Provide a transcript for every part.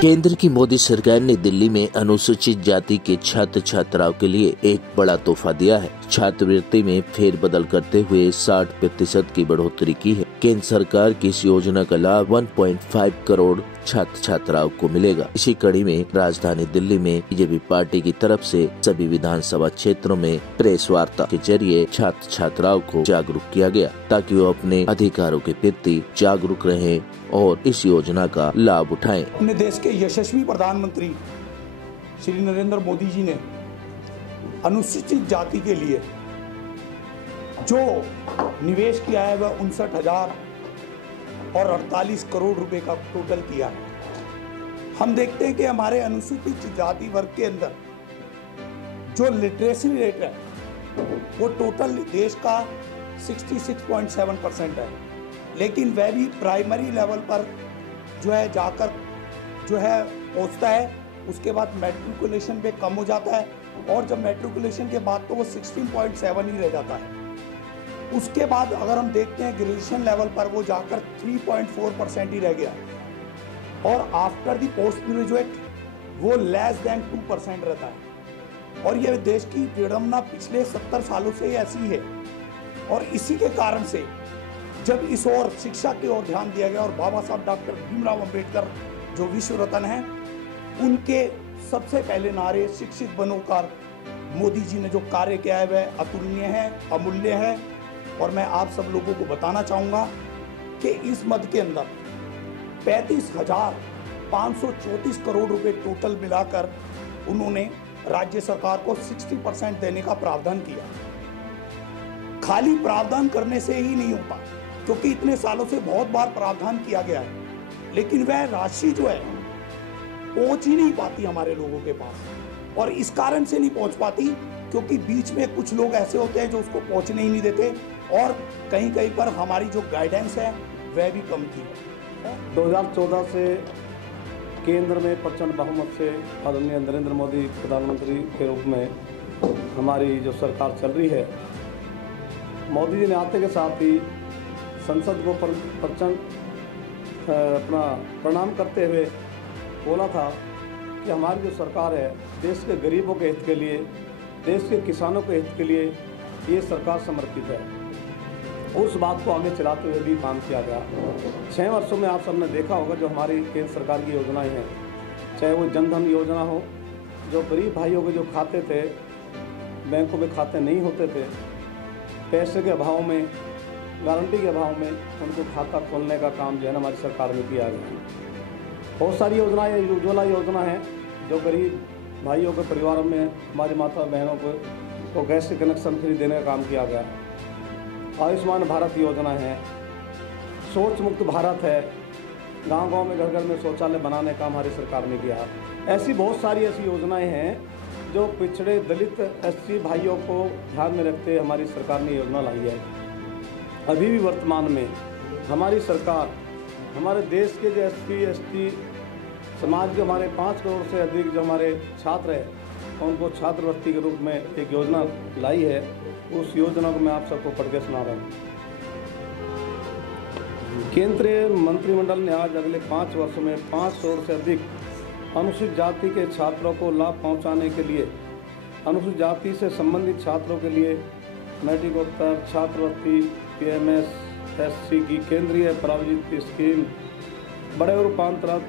केंद्र की मोदी सरकार ने दिल्ली में अनुसूचित जाति के छात्र छात्राओं के लिए एक बड़ा तोहफा दिया है। छात्रवृत्ति में फेरबदल करते हुए 60% की बढ़ोतरी की है। केंद्र सरकार की इस योजना का लाभ 1.5 करोड़ छात्र छात्राओं को मिलेगा। इसी कड़ी में राजधानी दिल्ली में बीजेपी पार्टी की तरफ से सभी विधानसभा क्षेत्रों में प्रेस वार्ता के जरिए छात्र छात्राओं को जागरूक किया गया ताकि वो अपने अधिकारों के प्रति जागरूक रहें और इस योजना का लाभ उठाएं। अपने देश के यशस्वी प्रधानमंत्री श्री नरेंद्र मोदी जी ने अनुसूचित जाति के लिए जो निवेश किया है वह 59,000 और 48 करोड़ रुपए का टोटल किया है। हम देखते हैं कि हमारे अनुसूचित जाति वर्ग के अंदर जो लिटरेसी रेट है वो टोटल देश का 66.7% है, लेकिन वह भी प्राइमरी लेवल पर जो है जाकर जो है पहुंचता है। उसके बाद मैट्रिकुलेशन पे कम हो जाता है और जब मैट्रिकुलेशन के बाद तो वो 16.7 ही रह जाता है। उसके बाद अगर हम देखते हैं ग्रेजुएशन लेवल पर वो जाकर 3.4% ही रह गया और आफ्टर दी पोस्ट ग्रेजुएट वो लेस देन 2% रहता है। और ये देश की विडंबना पिछले 70 सालों से ऐसी है और इसी के कारण से जब इस ओर शिक्षा की ओर ध्यान दिया गया और बाबा साहब डॉक्टर भीमराव अंबेडकर जो विश्व रत्न हैं उनके सबसे पहले नारे शिक्षित बनोकर मोदी जी ने जो कार्य किया है वह अतुलनीय है, अमूल्य है। और मैं आप सब लोगों को बताना चाहूँगा कि इस मद के अंदर 35,534 करोड़ रुपए टोटल मिलाकर उन्होंने राज्य सरकार को 60% देने का प्रावधान किया। खाली प्रावधान करने से ही नहीं होता क्योंकि इतने सालों से बहुत बार प्रावधान किया गया है, लेकिन वह राशि जो है पहुंच ही नहीं पाती हमारे लोगों के पास। और इस कारण से नहीं पहुंच पाती क्योंकि बीच में कुछ लोग ऐसे होते हैं जो उसको पहुंचने ही नहीं देते और कहीं कहीं पर हमारी जो गाइडेंस है वह भी कम थी। 2014 से केंद्र में प्रचंड बहुमत से आदरणीय नरेंद्र मोदी प्रधानमंत्री के रूप में हमारी जो सरकार चल रही है, मोदी जी ने आते के साथ ही संसद को प्रचंड अपना प्रणाम करते हुए बोला था कि हमारी जो सरकार है देश के गरीबों के हित के लिए, देश के किसानों के हित के लिए ये सरकार समर्पित है। उस बात को आगे चलाते हुए भी काम किया गया। 6 वर्षों में आप सबने देखा होगा जो हमारी केंद्र सरकार की योजनाएं हैं, चाहे वो जनधन योजना हो, जो गरीब भाइयों के जो खाते थे बैंकों में खाते नहीं होते थे, पैसे के अभाव में, गारंटी के अभाव में उनको खाता खोलने का काम जो है ना हमारी सरकार में किया गया। बहुत सारी योजनाएं, उज्ज्वला योजना है जो गरीब भाइयों के परिवारों में हमारी माता बहनों को गैस के कनेक्शन फ्री देने का काम किया गया। आयुष्मान भारत योजना है, शौच मुक्त भारत है, गांव-गांव में घर घर में शौचालय बनाने का हमारी सरकार ने किया। ऐसी बहुत सारी ऐसी योजनाएं हैं जो पिछड़े दलित एससी भाइयों को ध्यान में रखते हमारी सरकार ने योजना लाई है। अभी भी वर्तमान में हमारी सरकार हमारे देश के जो एससी एसटी समाज के हमारे 5 करोड़ से अधिक जो हमारे छात्र हैं उनको छात्रवृत्ति के रूप में एक योजना लाई है। उस योजना को मैं आप सबको पढ़ के सुना रहा हूँ। केंद्रीय मंत्रिमंडल ने आज अगले 5 वर्षों में 5 करोड़ से अधिक अनुसूचित जाति के छात्रों को लाभ पहुंचाने के लिए अनुसूचित जाति से संबंधित छात्रों के लिए मैट्रिकोत्तर छात्रवृत्ति PMS-SC की केंद्रीय प्रायोजित स्कीम बड़े रूपांतरित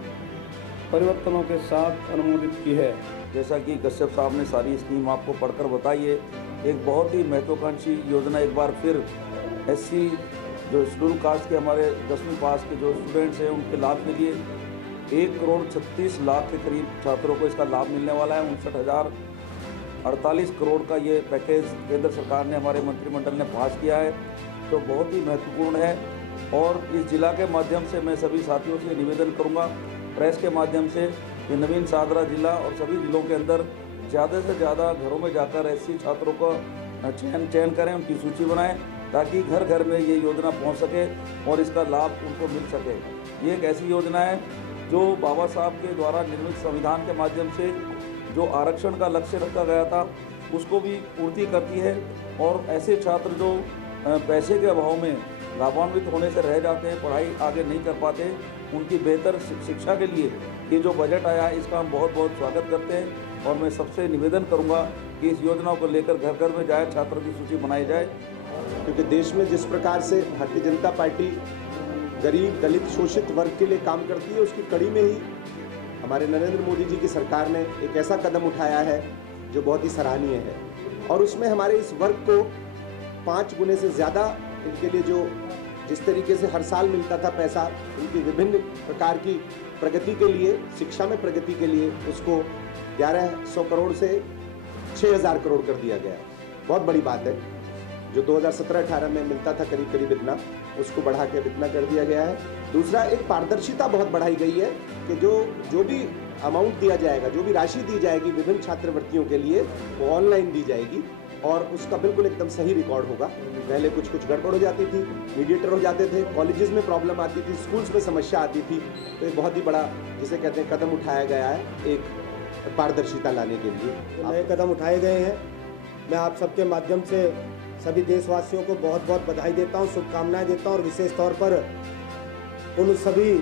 परिवर्तनों के साथ अनुमोदित की है। जैसा कि कश्यप साहब ने सारी स्कीम आपको पढ़कर बताई है, एक बहुत ही महत्वाकांक्षी योजना एक बार फिर SC जो शेड्यूल कास्ट के हमारे 10वीं पास के जो स्टूडेंट्स हैं उनके लाभ के लिए 1,36,00,000 के करीब छात्रों को इसका लाभ मिलने वाला है। 59,048 करोड़ का ये पैकेज केंद्र सरकार ने हमारे मंत्रिमंडल ने पास किया है, तो बहुत ही महत्वपूर्ण है। और इस जिला के माध्यम से मैं सभी साथियों से निवेदन करूंगा, प्रेस के माध्यम से, कि नवीन सादरा जिला और सभी जिलों के अंदर ज़्यादा से ज़्यादा घरों में जाकर SC छात्रों को चयन करें, उनकी सूची बनाएं ताकि घर घर में ये योजना पहुंच सके और इसका लाभ उनको मिल सके। ये एक ऐसी योजना है जो बाबा साहब के द्वारा निर्मित संविधान के माध्यम से जो आरक्षण का लक्ष्य रखा गया था उसको भी पूर्ति करती है। और ऐसे छात्र जो पैसे के अभाव में लाभान्वित होने से रह जाते हैं, पढ़ाई आगे नहीं कर पाते, उनकी बेहतर शिक्षा के लिए ये जो बजट आया है इसका हम बहुत बहुत स्वागत करते हैं। और मैं सबसे निवेदन करूंगा कि इस योजना को लेकर घर घर में जाए, छात्रों की सूची बनाई जाए। क्योंकि देश में जिस प्रकार से भारतीय जनता पार्टी गरीब, दलित, शोषित वर्ग के लिए काम करती है, उसकी कड़ी में ही हमारे नरेंद्र मोदी जी की सरकार ने एक ऐसा कदम उठाया है जो बहुत ही सराहनीय है। और उसमें हमारे इस वर्ग को 5 गुने से ज़्यादा इनके लिए जो जिस तरीके से हर साल मिलता था पैसा, इनकी विभिन्न प्रकार की प्रगति के लिए, शिक्षा में प्रगति के लिए, उसको 1100 करोड़ से 6000 करोड़ कर दिया गया है। बहुत बड़ी बात है। जो 2017-18 में मिलता था करीब करीब इतना, उसको बढ़ा के इतना कर दिया गया है। दूसरा, एक पारदर्शिता बहुत बढ़ाई गई है कि जो भी अमाउंट दिया जाएगा, जो भी राशि दी जाएगी विभिन्न छात्रवृत्तियों के लिए, वो ऑनलाइन दी जाएगी और उसका बिल्कुल एकदम सही रिकॉर्ड होगा। पहले कुछ गड़बड़ हो जाती थी, मीडिएटर हो जाते थे, कॉलेजेस में प्रॉब्लम आती थी, स्कूल्स में समस्या आती थी। तो एक बहुत ही बड़ा, जिसे कहते हैं, कदम उठाया गया है एक पारदर्शिता लाने के लिए। नए कदम उठाए गए हैं। मैं आप सबके माध्यम से सभी देशवासियों को बहुत बहुत बधाई देता हूं, शुभकामनाएं देता हूं और विशेष तौर पर उन सभी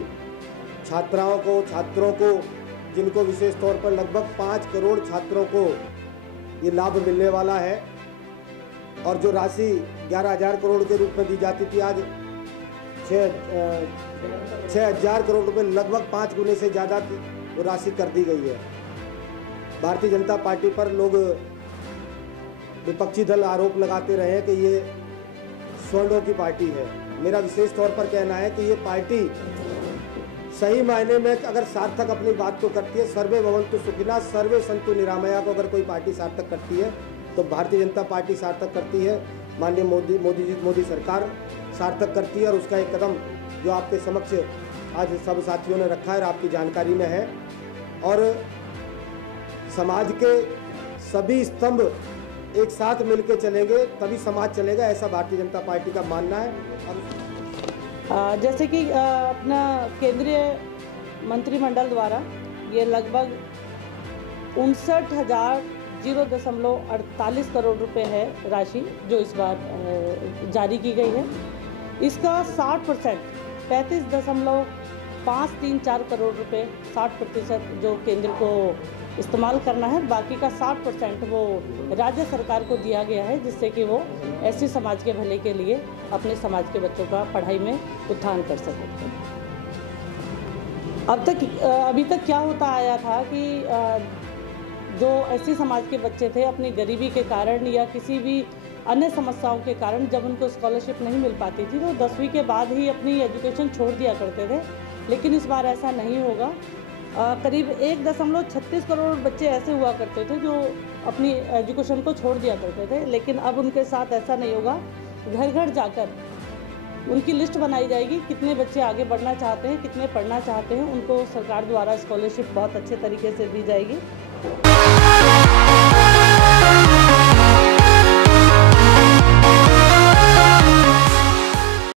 छात्राओं को, छात्रों को जिनको विशेष तौर पर लगभग 5 करोड़ छात्रों को ये लाभ मिलने वाला है। और जो राशि 11,000 करोड़ के रूप में दी जाती थी, आज 6,000 करोड़ रुपए, लगभग 5 गुने से ज़्यादा वो राशि कर दी गई है। भारतीय जनता पार्टी पर लोग, विपक्षी दल आरोप लगाते रहे हैं कि ये स्वर्णों की पार्टी है। मेरा विशेष तौर पर कहना है कि ये पार्टी सही मायने में अगर सार्थक अपनी बात को करती है, सर्वे भवन्तु सुखिनः सर्वे सन्तु निरामया को अगर कोई पार्टी सार्थक करती है तो भारतीय जनता पार्टी सार्थक करती है। माननीय मोदी सरकार सार्थक करती है और उसका एक कदम जो आपके समक्ष आज सब साथियों ने रखा है और आपकी जानकारी में है। और समाज के सभी स्तंभ एक साथ मिलकर चलेंगे तभी समाज चलेगा, ऐसा भारतीय जनता पार्टी का मानना है। जैसे कि अपना केंद्रीय मंत्रिमंडल द्वारा ये लगभग 59,048 करोड़ रुपए है राशि जो इस बार जारी की गई है। इसका 60% 35.534 करोड़ रुपए, 60% जो केंद्र को इस्तेमाल करना है, बाकी का 60% वो राज्य सरकार को दिया गया है, जिससे कि वो ऐसे समाज के भले के लिए अपने समाज के बच्चों का पढ़ाई में उत्थान कर सकें। अभी तक क्या होता आया था कि जो ऐसे समाज के बच्चे थे, अपनी गरीबी के कारण या किसी भी अन्य समस्याओं के कारण जब उनको स्कॉलरशिप नहीं मिल पाती थी तो 10वीं के बाद ही अपनी एजुकेशन छोड़ दिया करते थे। लेकिन इस बार ऐसा नहीं होगा। करीब 1.36 करोड़ बच्चे ऐसे हुआ करते थे जो अपनी एजुकेशन को छोड़ दिया करते थे, लेकिन अब उनके साथ ऐसा नहीं होगा। घर घर जाकर उनकी लिस्ट बनाई जाएगी, कितने बच्चे आगे बढ़ना चाहते हैं, कितने पढ़ना चाहते हैं, उनको सरकार द्वारा स्कॉलरशिप बहुत अच्छे तरीके से दी जाएगी।